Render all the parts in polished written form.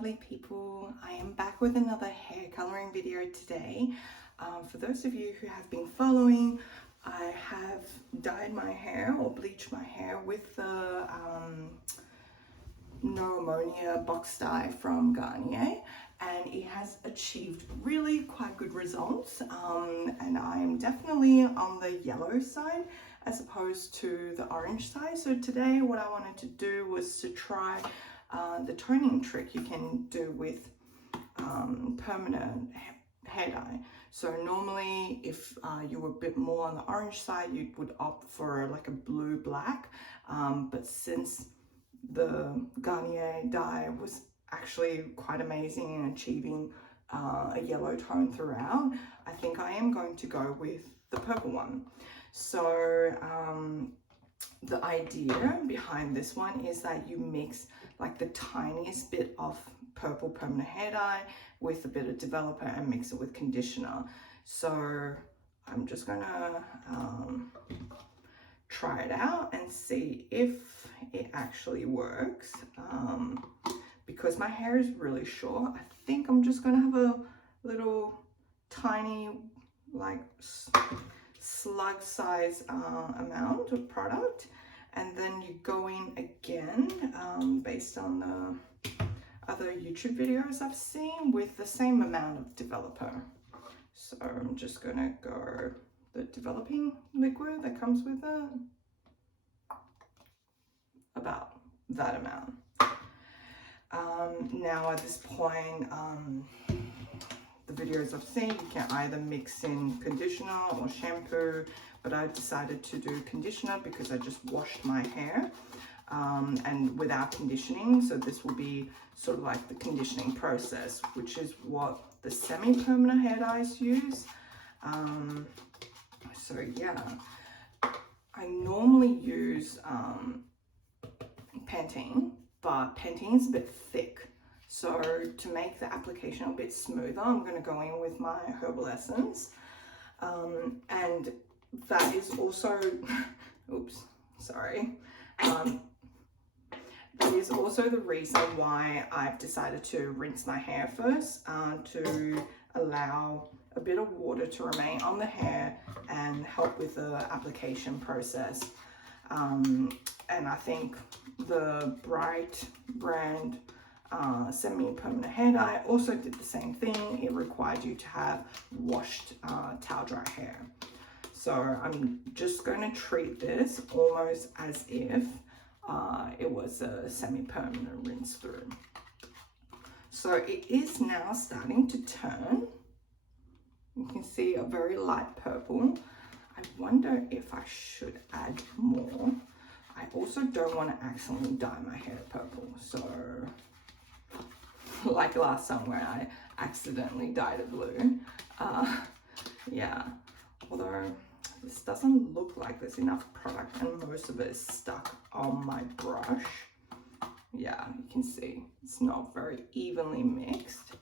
lovely people. I am back with another hair coloring video today. For those of you who have been following, I have dyed my hair or bleached my hair with the no ammonia box dye from Garnier, and it has achieved really quite good results, and I am definitely on the yellow side as opposed to the orange side. So today what I wanted to do was to try the toning trick you can do with permanent hair dye. So normally if you were a bit more on the orange side, you would opt for like a blue black, but since the Garnier dye was actually quite amazing in achieving a yellow tone throughout, I think I am going to go with the purple one. So the idea behind this one is that you mix like the tiniest bit of purple permanent hair dye with a bit of developer and mix it with conditioner. So I'm just gonna try it out and see if it actually works. Because my hair is really short, I think I'm just gonna have a little tiny like slug size amount of product, and then you go in again based on the other YouTube videos I've seen with the same amount of developer. So I'm just gonna go the developing liquid that comes with it, about that amount. Now at this point, the videos I've seen, you can either mix in conditioner or shampoo, but I decided to do conditioner because I just washed my hair and without conditioning. So this will be sort of like the conditioning process, which is what the semi-permanent hair dyes use. So yeah, I normally use Pantene, but Pantene is a bit thick. So to make the application a bit smoother, I'm going to go in with my herbal essence. And that is also, oops, sorry. That is also the reason why I've decided to rinse my hair first, to allow a bit of water to remain on the hair and help with the application process. And I think the Bright brand semi-permanent hair dye also did the same thing. It required you to have washed towel dry hair. So I'm just going to treat this almost as if it was a semi-permanent rinse through. So it is now starting to turn. You can see a very light purple. I wonder if I should add more. I also don't want to accidentally dye my hair purple. So like last time where I accidentally dyed it blue. Yeah, although this doesn't look like there's enough product and most of it is stuck on my brush. Yeah, you can see it's not very evenly mixed.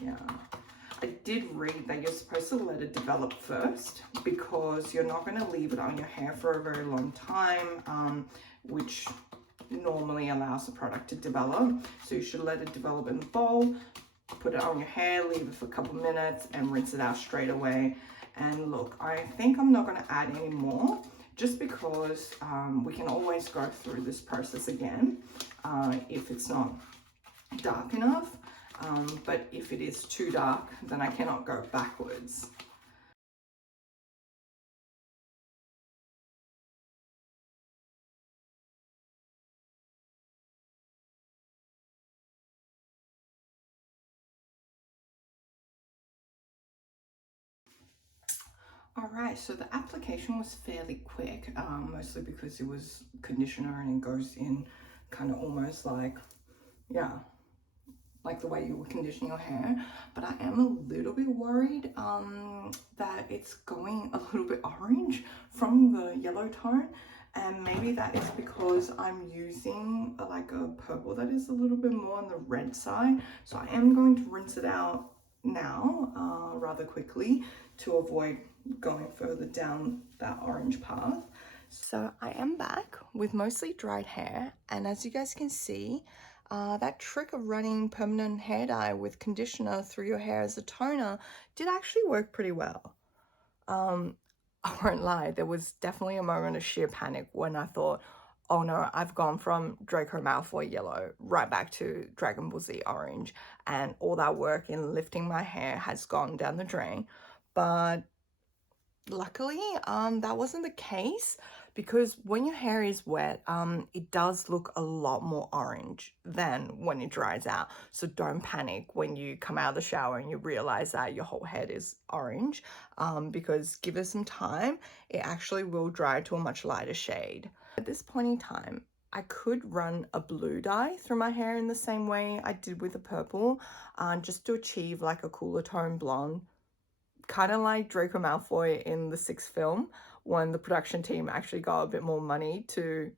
Yeah, I did read that you're supposed to let it develop first because you're not going to leave it on your hair for a very long time, which normally allows the product to develop. So you should let it develop in the bowl, put it on your hair, leave it for a couple minutes and rinse it out straight away. And look, I think I'm not going to add any more just because we can always go through this process again if it's not dark enough. But if it is too dark, then I cannot go backwards. Alright, so the application was fairly quick, mostly because it was conditioner and it goes in kind of almost like, yeah, like the way you would condition your hair. But I am a little bit worried that it's going a little bit orange from the yellow tone, and maybe that is because I'm using like a purple that is a little bit more on the red side. So I am going to rinse it out now rather quickly to avoid going further down that orange path. So I am back with mostly dried hair, and as you guys can see, that trick of running permanent hair dye with conditioner through your hair as a toner did actually work pretty well. I won't lie, there was definitely a moment of sheer panic when I thought, oh no, I've gone from Draco Malfoy yellow right back to Dragon Ball Z orange, and all that work in lifting my hair has gone down the drain. But luckily, that wasn't the case, because when your hair is wet, it does look a lot more orange than when it dries out. So don't panic when you come out of the shower and you realize that your whole head is orange, because give it some time, it actually will dry to a much lighter shade. At this point in time, I could run a blue dye through my hair in the same way I did with the purple, just to achieve like a cooler tone blonde. Kind of like Draco Malfoy in the 6th film, when the production team actually got a bit more money to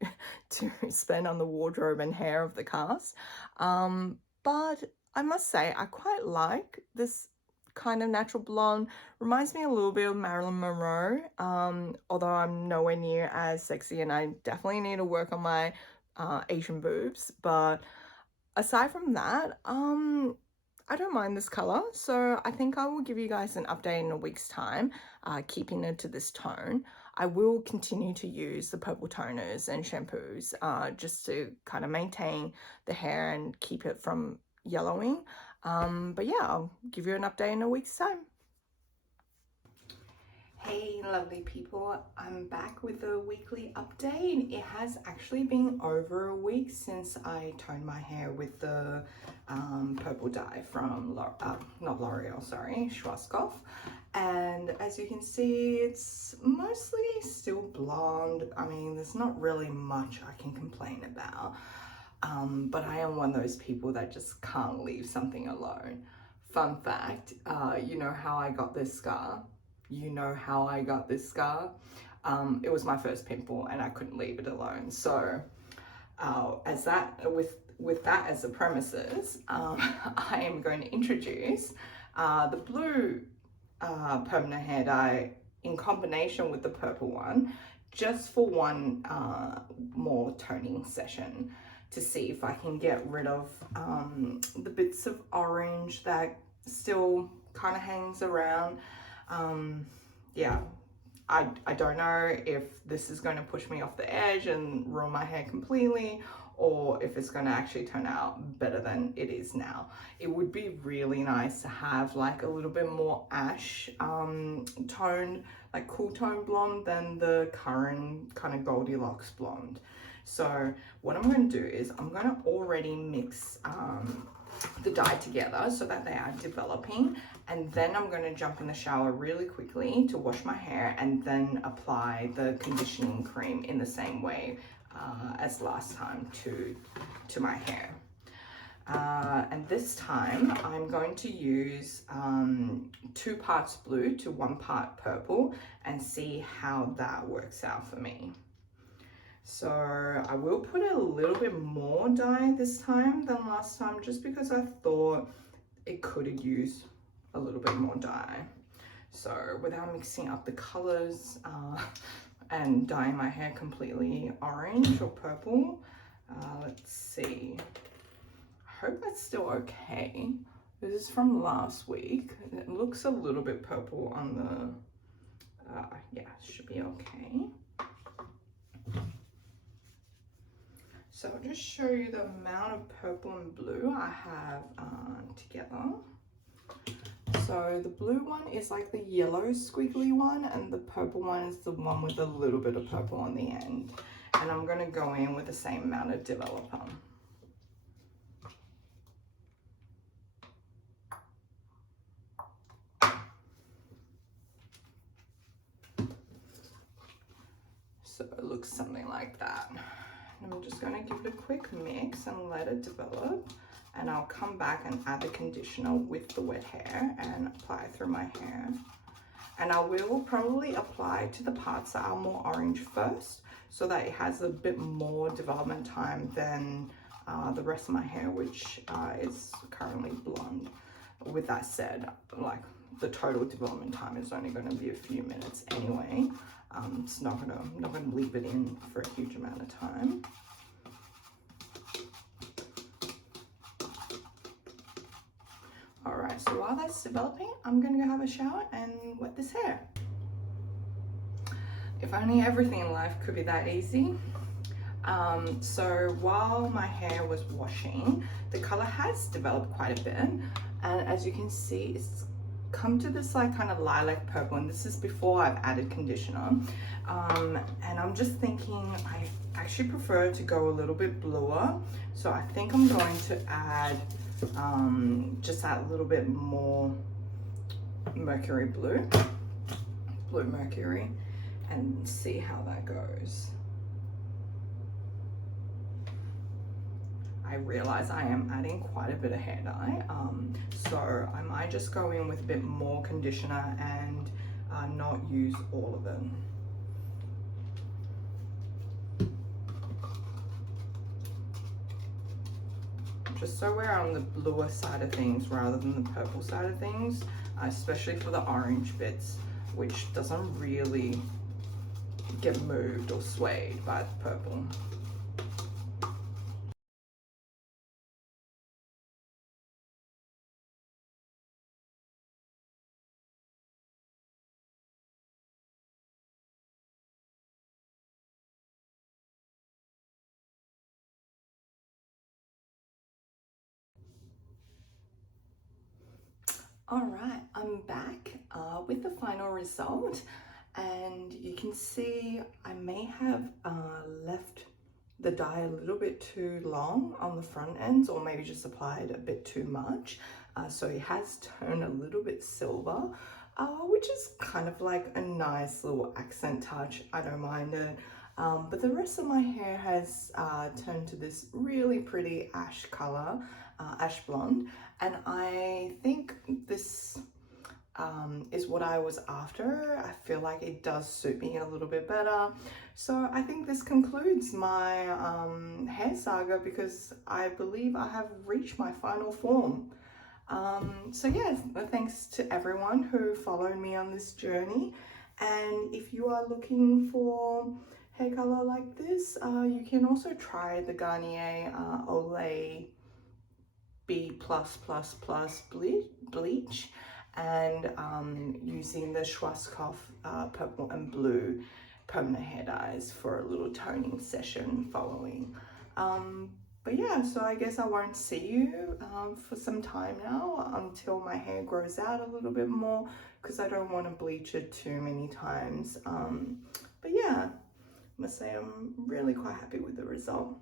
spend on the wardrobe and hair of the cast. But I must say, I quite like this kind of natural blonde. Reminds me a little bit of Marilyn Monroe, although I'm nowhere near as sexy, and I definitely need to work on my Asian boobs. But aside from that, I don't mind this color, so I think I will give you guys an update in a week's time, keeping it to this tone. I will continue to use the purple toners and shampoos just to kind of maintain the hair and keep it from yellowing. But yeah, I'll give you an update in a week's time. Hey lovely people, I'm back with a weekly update. It has actually been over a week since I toned my hair with the purple dye from, not L'Oreal, sorry, Schwarzkopf. And as you can see, it's mostly still blonde. I mean, there's not really much I can complain about. But I am one of those people that just can't leave something alone. Fun fact, you know how I got this scar? You know how I got this scar? It was my first pimple and I couldn't leave it alone. So with that as the premises, I am going to introduce the blue permanent hair dye in combination with the purple one, just for one more toning session, to see if I can get rid of the bits of orange that still kind of hangs around. Yeah, I don't know if this is going to push me off the edge and ruin my hair completely, or if it's going to actually turn out better than it is now. It would be really nice to have like a little bit more ash tone, like cool tone blonde, than the current kind of Goldilocks blonde. So what I'm going to do is I'm going to already mix the dye together so that they are developing, and then I'm going to jump in the shower really quickly to wash my hair and then apply the conditioning cream in the same way as last time to my hair. And this time I'm going to use 2 parts blue to 1 part purple and see how that works out for me. So I will put a little bit more dye this time than last time, just because I thought it could have used a little bit more dye. So without mixing up the colors and dyeing my hair completely orange or purple, let's see. I hope that's still okay. This is from last week. It looks a little bit purple on the, yeah, it should be okay. So I'll just show you the amount of purple and blue I have together. So the blue one is like the yellow squiggly one, and the purple one is the one with a little bit of purple on the end. And I'm going to go in with the same amount of developer. So it looks something like that. And I'm just going to give it a quick mix and let it develop, and I'll come back and add the conditioner with the wet hair and apply it through my hair. And I will probably apply to the parts that are more orange first, so that it has a bit more development time than the rest of my hair, which is currently blonde. With that said, like, the total development time is only going to be a few minutes anyway. It's not gonna leave it in for a huge amount of time. All right, so while that's developing, I'm gonna go have a shower and wet this hair. If only everything in life could be that easy. So while my hair was washing, the color has developed quite a bit, and as you can see, it's come to this like kind of lilac purple, and this is before I've added conditioner. And I'm just thinking I actually prefer to go a little bit bluer, so I think I'm going to add just that little bit more mercury blue mercury, and see how that goes. I realize I am adding quite a bit of hair dye, so I might just go in with a bit more conditioner and not use all of it. Just so we're on the bluer side of things rather than the purple side of things, especially for the orange bits, which doesn't really get moved or swayed by the purple. All right, I'm back with the final result, and you can see I may have left the dye a little bit too long on the front ends, or maybe just applied a bit too much. So it has turned a little bit silver, which is kind of like a nice little accent touch. I don't mind it. But the rest of my hair has turned to this really pretty ash color, ash blonde, and I think this is what I was after. I feel like it does suit me a little bit better. So I think this concludes my hair saga, because I believe I have reached my final form. So yes, thanks to everyone who followed me on this journey. And if you are looking for hair color like this, you can also try the Garnier Olay B+++ bleach, and using the Schwarzkopf purple and blue permanent hair dyes for a little toning session following. But yeah, so I guess I won't see you for some time now, until my hair grows out a little bit more, because I don't want to bleach it too many times. But yeah, I must say I'm really quite happy with the result.